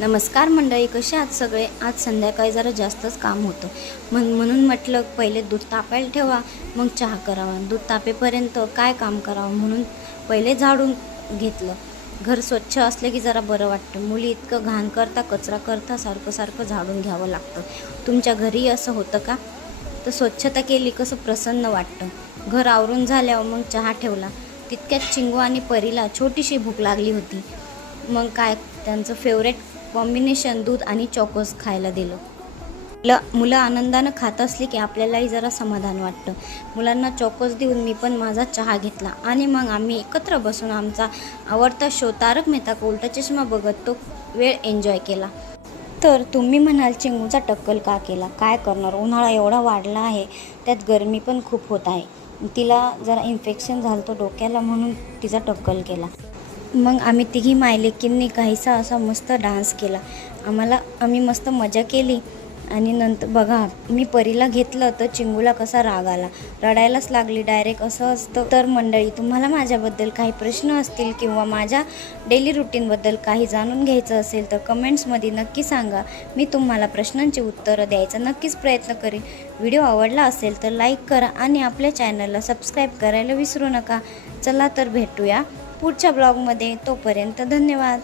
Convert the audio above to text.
नमस्कार मंडळी, कसे आहात सगळे? आज संध्याकाळी जरा जास्तच काम होतं. म्हणून म्हटलं पहिले दूध तापायला ठेवा, मग चहा करावा. दूध तापेपर्यंत काय काम करावं म्हणून पहिले झाडून घेतलं. घर स्वच्छ असले की जरा बरं वाटतं. मुली इतकं घाण करता, कचरा करता, सारखं झाडून घ्यावं लागतं. तुमच्या घरी असं होतं का? तर स्वच्छता केली कसं प्रसन्न वाटतं. घर आवरून झाल्यावर मग चहा ठेवला. तितक्यात चिंगू आणि परीला छोटीशी भूक लागली होती. मग काय, त्यांचं फेवरेट कॉम्बिनेशन दूध आणि चॉकोज खायला दिलं. मुलं आनंदानं खात असली की आपल्यालाही जरा समाधान वाटतं. मुलांना चॉकोज देऊन मी पण माझा चहा घेतला आणि मग आम्ही एकत्र बसून आमचा आवडता शो तारक मेहता का उलटा चष्मा बघत तो वेळ एन्जॉय केला. तर तुम्ही म्हणाल चिंगूचा टक्कल का केला? काय करणार, उन्हाळा एवढा वाढला आहे, त्यात गरमी पण खूप होत आहे. तिला जरा इन्फेक्शन झालं होतं डोक्याला, म्हणून तिचा टक्कल केला. मग आम्ही तिघी मायलेकींनी काहीसा असा मस्त डान्स केला. आम्ही मस्त मजा केली. आणि नंतर बघा, मी परीला घेतलं तर चिंगूला कसा राग आला, रडायलाच लागली डायरेक्ट. असं असतं. तर मंडळी, तुम्हाला माझ्याबद्दल काही प्रश्न असतील किंवा माझ्या डेली रुटीनबद्दल काही जाणून घ्यायचं असेल तर कमेंट्समध्ये नक्की सांगा. मी तुम्हाला प्रश्नांची उत्तरं द्यायचा नक्कीच प्रयत्न करेन. व्हिडिओ आवडला असेल तर लाईक करा आणि आपल्या चॅनलला सबस्क्राईब करायला विसरू नका. चला तर भेटूया पुढच्या ब्लॉगमध्ये. तोपर्यंत धन्यवाद.